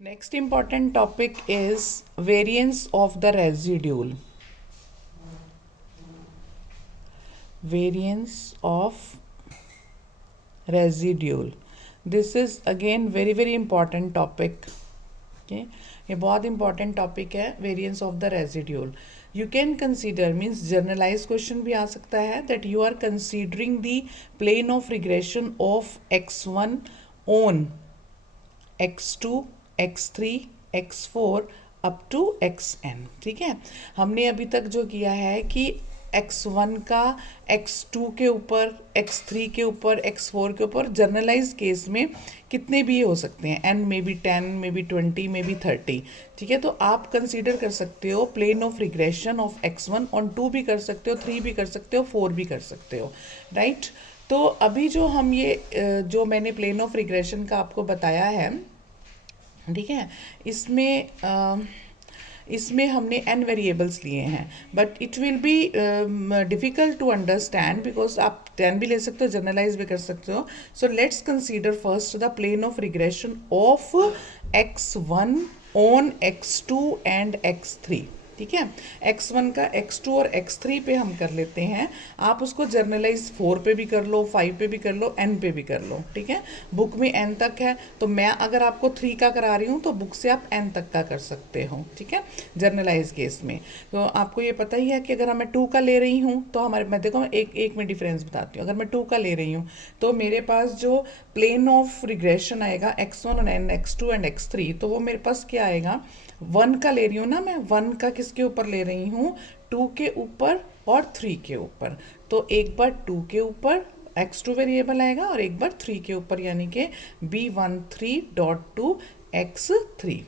Next important topic is variance of the residual. Variance of residual. This is again very important topic. Okay, ये बहुत important topic है variance of the residual. You can consider means generalized question भी आ सकता है that you are considering the plane of regression of x1 on x2 x3 x4 up to xn. ठीक है, हमने अभी तक जो किया है कि x1 का x2 के ऊपर x3 के ऊपर x4 के ऊपर जनरलाइज केस में कितने भी हो सकते हैं, n में भी 10 में भी 20 में भी 30. ठीक है, तो आप कंसीडर कर सकते हो plane of regression of x1 on 2 भी कर सकते हो, 3 भी कर सकते हो, 4 भी कर सकते हो, राइट. तो अभी जो हम ये जो मैंने प्लेन ऑफ रिग्रेशन का आपको बताया है, ठीक है, इसमें हमने n वेरिएबल्स लिए हैं, but it will be difficult to understand because आप 10 भी ले सकते हो, जनरलाइज भी कर सकते हो. So let's consider first the plane of regression of x1 on x2 and x3. ठीक है, x1 का x2 और x3 पे हम कर लेते हैं. आप उसको जर्नलाइज 4 पे भी कर लो, 5 पे भी कर लो, n पे भी कर लो. ठीक है, बुक में n तक है, तो मैं अगर आपको 3 का करा रही हूँ तो बुक से आप n तक का कर सकते हो. ठीक है, जर्नलाइज केस में तो आपको ये पता ही है कि अगर मैं 2 का ले रही हूँ तो हमारे, मैं देखो मैं एक में डिफरेंस बताती हूँ. अगर मैं 2 का ले रही हूँ तो मेरे पास जो प्लेन ऑफ रिग्रेशन आएगा x1 and x2 and x3, तो वो मेरे पास क्या आएगा, 1 का ले रही हूँ ना मैं, 1 का किसके ऊपर ले रही हूँ, 2 के ऊपर और 3 के ऊपर. तो एक बार 2 के ऊपर x2 वेरिएबल आएगा और एक बार 3 के ऊपर, यानी कि b13.2 x3.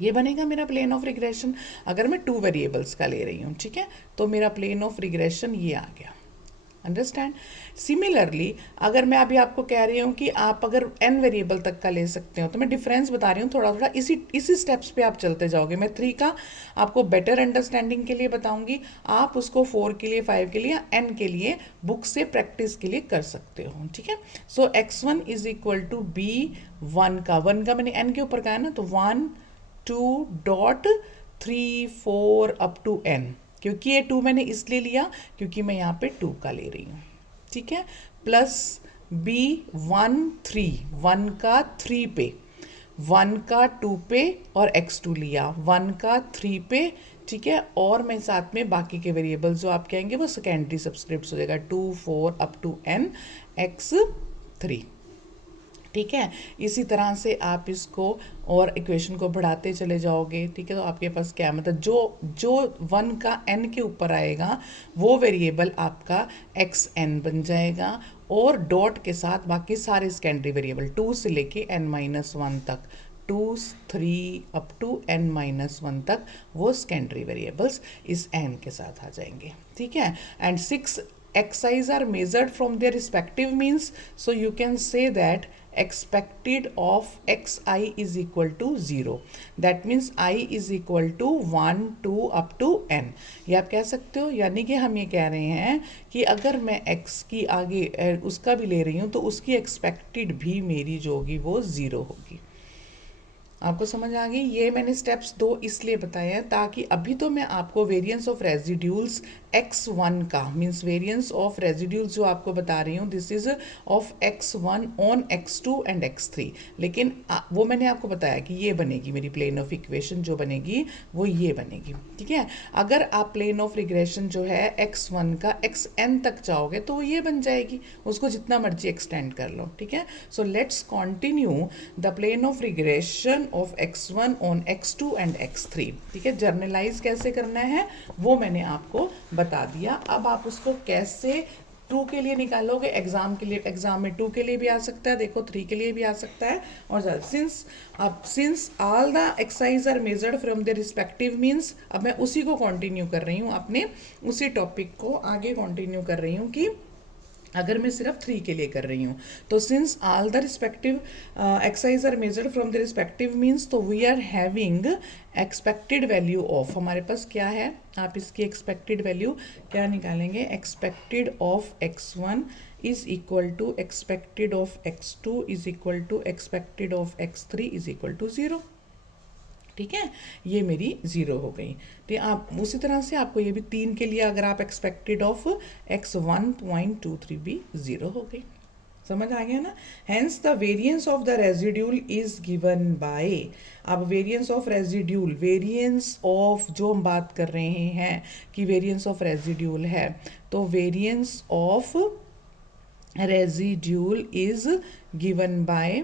ये बनेगा मेरा प्लेन ऑफ रिग्रेशन अगर मैं 2 वेरिएबल्स का ले रही हूँ. ठीक है, तो मेरा प्लेन ऑफ रिग्रेशन ये आ गया. अंडरस्टैंड. सिमिलरली अगर मैं अभी आपको कह रही हूँ कि आप अगर n वेरिएबल तक का ले सकते हो, तो मैं डिफरेंस बता रही हूँ थोड़ा थोड़ा, इसी स्टेप्स पे आप चलते जाओगे. मैं 3 का आपको बेटर अंडरस्टैंडिंग के लिए बताऊंगी, आप उसको 4 के लिए, 5 के लिए, n के लिए बुक से प्रैक्टिस के लिए कर सकते हो. ठीक है, so x1 is equal to be 1 का मैंने n के ऊपर कहा है ना, तो 1 2.3 4 अप टू n. क्योंकि ये 2 मैंने इसलिए लिया क्योंकि मैं यहाँ पे 2 का ले रही हूँ. ठीक है, प्लस b1 का 3 पे, 1 का 2 पे और x2 लिया, 1 का 3 पे. ठीक है, और मैं साथ में बाकी के वेरिएबल्स जो आप कहेंगे वो सेकेंडरी सब्सक्रिप्ट हो जाएगा, 2 4 अप टू n x3. ठीक है, इसी तरह से आप इसको और इक्वेशन को बढ़ाते चले जाओगे. ठीक है, तो आपके पास क्या मतलब जो 1 का n के ऊपर आएगा वो वेरिएबल आपका xn बन जाएगा, और डॉट के साथ बाकी सारे सेकेंडरी वेरिएबल 2 से लेके n-1 तक, 2 3 अप टू n-1 तक वो सेकेंडरी वेरिएबल्स इस n के साथ आ जाएंगे. ठीक है, and 6 xi's are measured from their respective means, so you can say that expected of xi is equal to 0. that means I is equal to 1 2 up to n. ये आप कह सकते हो, यानी कि हम ये कह रहे हैं कि अगर मैं x की आगे उसका भी ले रही हूँ तो उसकी एक्सपेक्टेड भी मेरी जो होगी वो 0 होगी. आपको समझ आ गई. ये मैंने स्टेप्स 2 इसलिए बताए हैं ताकि अभी तो मैं आपको वेरिएंस ऑफ रेजिड्यूल्स x1 का मींस वेरिएंस ऑफ रेजिड्यूल्स जो आपको बता रही हूँ, this is of x1 on x2 and x3. लेकिन वो मैंने आपको बताया कि ये बनेगी मेरी प्लेन ऑफ इक्वेशन, जो बनेगी वो ये बनेगी. ठीक है, अगर आप प्लेन ऑफ रिग्रेशन जो है x1 का xn तक जाओगे तो वो ये बन जाएगी, उसको जितना मर्जी एक्सटेंड कर लो. ठीक है, so let's continue the plane of regression of x1 on x2 and x3. ठीक है, जर्नलाइज कैसे करना है वो मैंने आपको बता दिया. अब आप उसको कैसे 2 के लिए निकालोगे, एग्जाम के लिए, एग्जाम में 2 के लिए भी आ सकता है, देखो 3 के लिए भी आ सकता है. और since all the exercise are measured from the respective means, अब मैं उसी को कंटिन्यू कर रही हूँ, अपने उसी टॉपिक को आगे कंटिन्यू कर रही हूँ कि अगर मैं सिर्फ 3 के लिए कर रही हूँ तो since all the respective exercise are measured from the respective means, तो we are having expected value of, हमारे पास क्या है, आप इसकी एक्सपेक्टेड वैल्यू क्या निकालेंगे, expected of x1 is equal to expected of x2 is equal to expected of x3 is equal to 0। ठीक है, ये मेरी 0 हो गई। तो आप उसी तरह से आपको ये भी 3 के लिए अगर आप एक्सपेक्टेड ऑफ x1.23 भी 0 हो गई। समझ आ गया ना। Hence the variance of the residual is given by, अब variance of residual, variance of जो हम बात कर रहे हैं कि वेरिएंस ऑफ रेजिड्यूल है, तो variance of residual is given bye,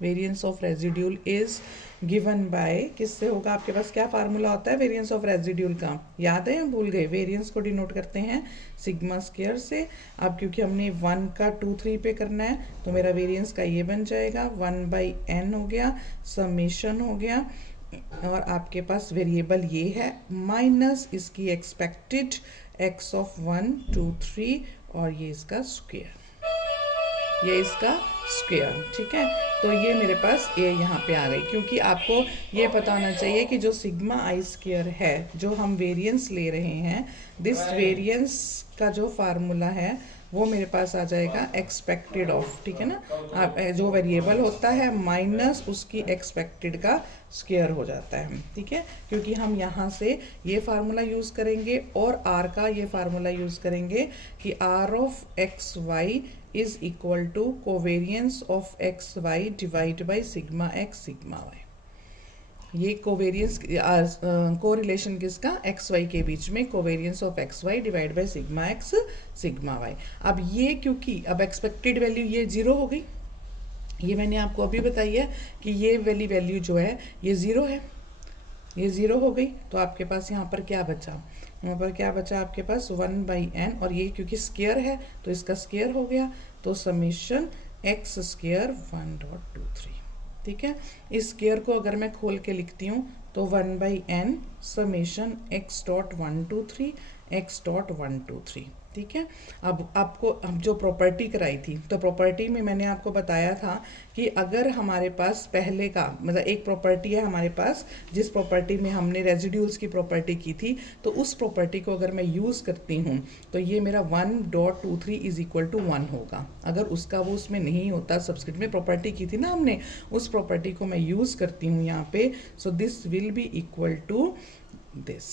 variance of residual is given bye, किससे होगा, आपके पास क्या फार्मूला होता है वेरिएंस ऑफ रेजिड्यूल का, याद है या भूल गए, वेरिएंस को डिनोट करते हैं सिग्मा स्क्वायर से। अब क्योंकि हमने 1 का 2 3 पे करना है तो मेरा वेरिएंस का ये बन जाएगा 1/n हो गया, समेशन हो गया, और आपके पास वेरिएबल ये है माइनस इसकी एक्सपेक्टेड x ऑफ 1 2 3 और ये इसका स्क्वायर, ये इसका स्क्वायर। ठीक है, तो ये मेरे पास ये यहाँ पे आ गई, क्योंकि आपको ये पता होना चाहिए कि जो सिग्मा आई स्क्वायर है, जो हम वेरिएंस ले रहे हैं, दिस वेरिएंस का जो फार्मूला है वो मेरे पास आ जाएगा एक्सपेक्टेड ऑफ, ठीक है ना, आप जो वेरिएबल होता है माइनस उसकी एक्सपेक्टेड का स्क्वायर हो जाता है। ठीक है, क्योंकि हम यहाँ से ये फार्मूला यूज़ करेंगे और आर का ये फार्मूला यूज़ करेंगे कि r of x y is equal to covariance of x y divide by sigma x sigma y. ये कोवेरियंस कोरिलेशन किसका, एक्स वाई के बीच में, covariance of x y divide by sigma x sigma y. अब ये क्योंकि अब expected value ये 0 हो गई, ये मैंने आपको अभी बताई है कि ये वाली वैल्यू जो है ये 0 है, ये 0 हो गई, तो आपके पास यहाँ पर क्या बचा, यहाँ पर क्या बचा आपके पास 1/n, और ये क्योंकि स्क्वायर है तो इसका स्क्वायर हो गया, तो समेशन एक्स स्क्वायर 1.23। ठीक है, इस स्क्वायर को अगर मैं खोल के लिखती हूँ तो 1/n समेशन x.123 x.123। ठीक है, अब आपको हम जो प्रॉपर्टी कराई थी, तो प्रॉपर्टी में मैंने आपको बताया था कि अगर हमारे पास पहले का मतलब एक प्रॉपर्टी है हमारे पास, जिस प्रॉपर्टी में हमने रेजिड्यूल्स की प्रॉपर्टी की थी, तो उस प्रॉपर्टी को अगर मैं यूज़ करती हूँ तो ये मेरा 1.23 इज इक्वल टू 1 होगा। अगर उसका वो उसमें नहीं होता, सब्सक्रिप्ट में प्रॉपर्टी की थी ना हमने, उस प्रॉपर्टी को मैं यूज़ करती हूँ यहाँ पे, so this will be equal to this,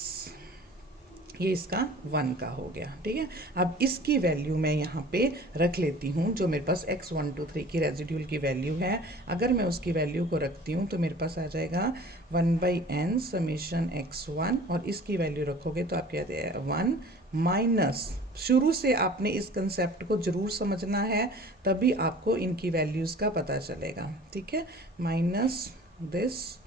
ये इसका 1 का हो गया। ठीक है, अब इसकी वैल्यू मैं यहाँ पे रख लेती हूँ, जो मेरे पास x123 की रेजिड्यूल की वैल्यू है, अगर मैं उसकी वैल्यू को रखती हूँ तो मेरे पास आ जाएगा 1/n समेशन x1, और इसकी वैल्यू रखोगे तो आप कहते हैं 1 माइनस, शुरू से आपने इस कंसेप्ट को जरूर समझना है, तभी आपको इनकी वैल्यूज़ का पता चलेगा। ठीक है, माइनस दिस।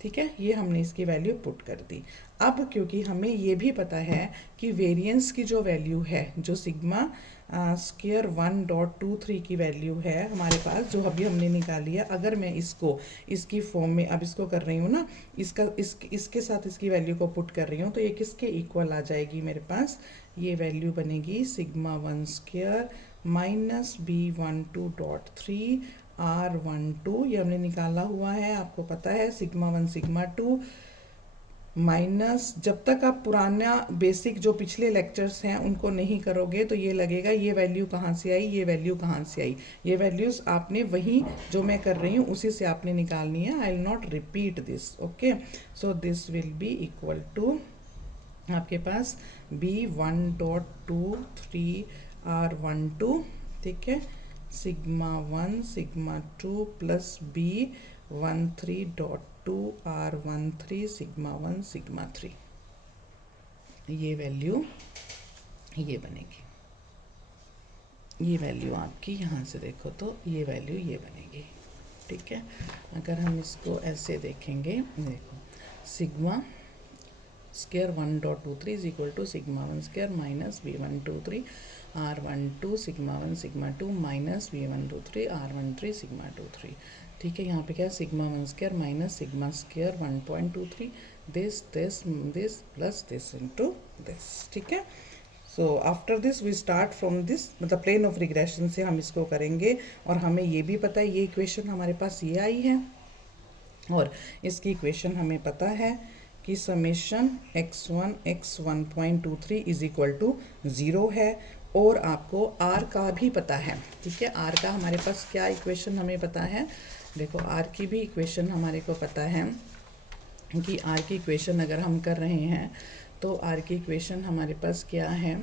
ठीक है, ये हमने इसकी वैल्यू पुट कर दी। अब क्योंकि हमें ये भी पता है कि वेरिएंस की जो वैल्यू है, जो सिग्मा स्क्वायर 1.23 की वैल्यू है हमारे पास, जो अभी हमने निकाली है, अगर मैं इसको इसकी फॉर्म में अब इसको कर रही हूँ ना, इसके साथ इसकी वैल्यू को पुट कर रही हूँ, तो ये किसके इक्वल आ जाएगी मेरे पास, ये वैल्यू बनेगी sigma 1 square minus B12.3 R12, ये हमने निकाला हुआ है, आपको पता है सिग्मा 1 सिग्मा 2 माइनस, जब तक आप पुराना बेसिक जो पिछले लेक्चर्स हैं उनको नहीं करोगे तो ये लगेगा ये वैल्यू कहाँ से आई, ये वैल्यू कहाँ से आई, ये वैल्यूज़ आपने वही जो मैं कर रही हूँ उसी से आपने निकालनी है। I will not repeat this. Okay, so this will be equal to आपके पास B1.23 R12, ठीक है, sigma 1 sigma 2 plus B13.2 R13 sigma 1 sigma 3, ये वैल्यू ये बनेगी, ये वैल्यू आपकी यहाँ से देखो तो ये वैल्यू ये बनेगी। ठीक है, अगर हम इसको ऐसे देखेंगे, देखो sigma square 1.23 is equal to sigma 1 square minus B123 R12 sigma 1 sigma 2 minus B123 R13 sigma 23। ठीक है, यहाँ पे क्या sigma 1 square minus sigma square 1.23 this plus this into this. ठीक है, so after this we start from this, मतलब plane of regression से हम इसको करेंगे। और हमें ये भी पता है, ये इक्वेशन हमारे पास ये आई है, और इसकी इक्वेशन हमें पता है कि summation x1 x1.23 is equal to 0 है। और आपको r का भी पता है, ठीक है। r का हमारे पास क्या इक्वेशन हमें पता है, देखो r की भी इक्वेशन हमारे को पता है कि r की इक्वेशन अगर हम कर रहे हैं तो r की इक्वेशन हमारे पास क्या है,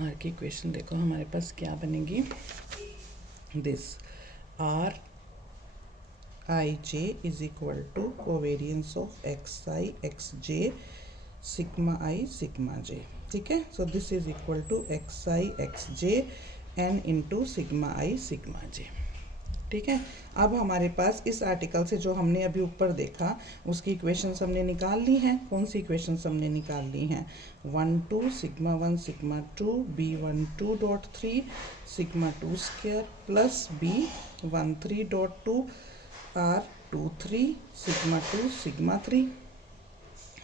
आर की इक्वेशन देखो हमारे पास क्या बनेगी, this r i j is equal to covariance of x i x j sigma i sigma j, ठीक है। So this is equal to x i x j n into sigma i sigma j, ठीक है। अब हमारे पास इस article से जो हमने अभी ऊपर देखा उसकी इक्वेशंस हमने निकाल ली हैं। कौन सी इक्वेशंस हमने निकाल ली हैं, 1 2 sigma 1 sigma 2 B12.3 sigma 2 square plus B13.2 R23 sigma 2 sigma 3,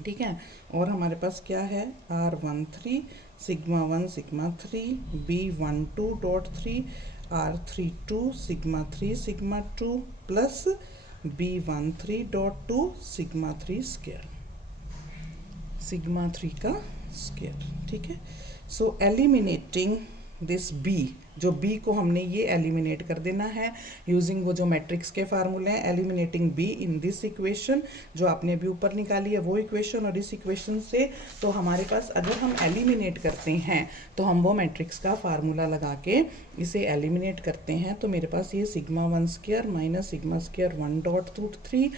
ठीक है। और हमारे पास क्या है, R13 sigma 1 sigma 3 B12.3 R32 sigma 3 sigma 2 plus B13.2 sigma 3 square, sigma 3 का स्क्वायर, ठीक है। सो एलिमिनेटिंग दिस B, जो B को हमने ये एलिमिनेट कर देना है यूजिंग वो जो मैट्रिक्स के फार्मूले हैं, eliminating B in this equation जो आपने अभी ऊपर निकाली है वो इक्वेशन और इस इक्वेशन से। तो हमारे पास अगर हम एलिमिनेट करते हैं तो हम वो मैट्रिक्स का फार्मूला लगा के इसे एलिमिनेट करते हैं, तो मेरे पास ये sigma 1 square minus sigma square 1.23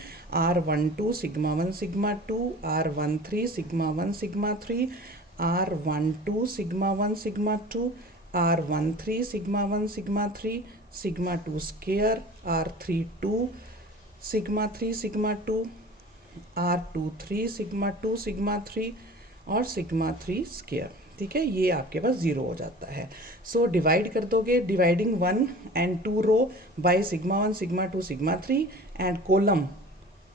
R12 sigma 1 sigma 2 R13 sigma 1 sigma 3 R12 sigma 1 sigma 2 R13 sigma 1 sigma 3 sigma 2 square R32 sigma 3 sigma 2 R23 sigma 2 sigma 3 और सिग्मा 3 स्क्वायर, ठीक है। ये आपके पास 0 हो जाता है। सो डिवाइड कर दोगे, dividing 1 and 2 row by sigma 1 sigma 2 sigma 3 and column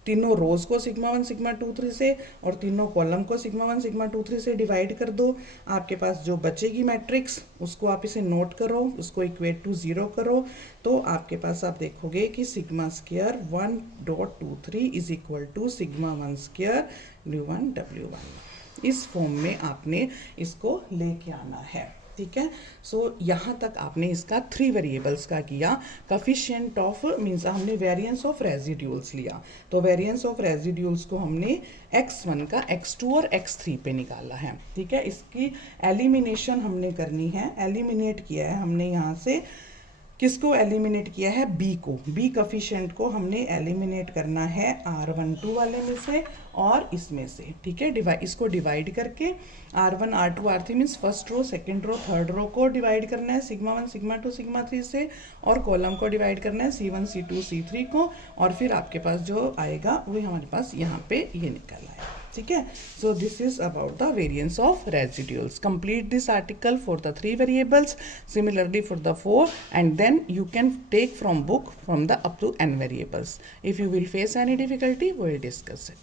तीनों रोज को सिग्मा 1 सिग्मा 2 3 से और तीनों कॉलम को सिग्मा 1 सिग्मा 2 3 से डिवाइड कर दो। आपके पास जो बचेगी मैट्रिक्स उसको आप इसे नोट करो, उसको इक्वेट टू 0 करो, तो आपके पास आप देखोगे कि sigma square 1.23 is equal to sigma 1 square W1 W1। इस फॉर्म में आपने इसको लेके आना है, ठीक है। सो यहाँ तक आपने इसका 3 वेरिएबल्स का किया। कफिशिएंट ऑफ मीन्स हमने वेरिएंस ऑफ रेजिड्यूल्स लिया, तो वेरिएंस ऑफ रेजिड्यूल्स को हमने x1 का x2 और x3 पे निकाला है, ठीक है। इसकी एलिमिनेशन हमने करनी है, एलिमिनेट किया है हमने यहाँ से, किसको एलिमिनेट किया है, B को, B कफिशिएंट को हमने एलिमिनेट करना है R12 वाले में से और इसमें से, ठीक है। इसको डिवाइड करके R1 R2 R3 means first row second row third row को डिवाइड करना है सिग्मा 1 सिग्मा 2 सिग्मा 3 से, और कॉलम को डिवाइड करना है C1 C2 C3 को, और फिर आपके पास जो आएगा वो हमारे पास यहाँ पे ये निकल आएगा, ठीक है। So this is about the variance of residuals. Complete this article for the 3 variables, similarly for the 4, and then you can take from book from the up to n variables. If you will face any difficulty, we will discuss it.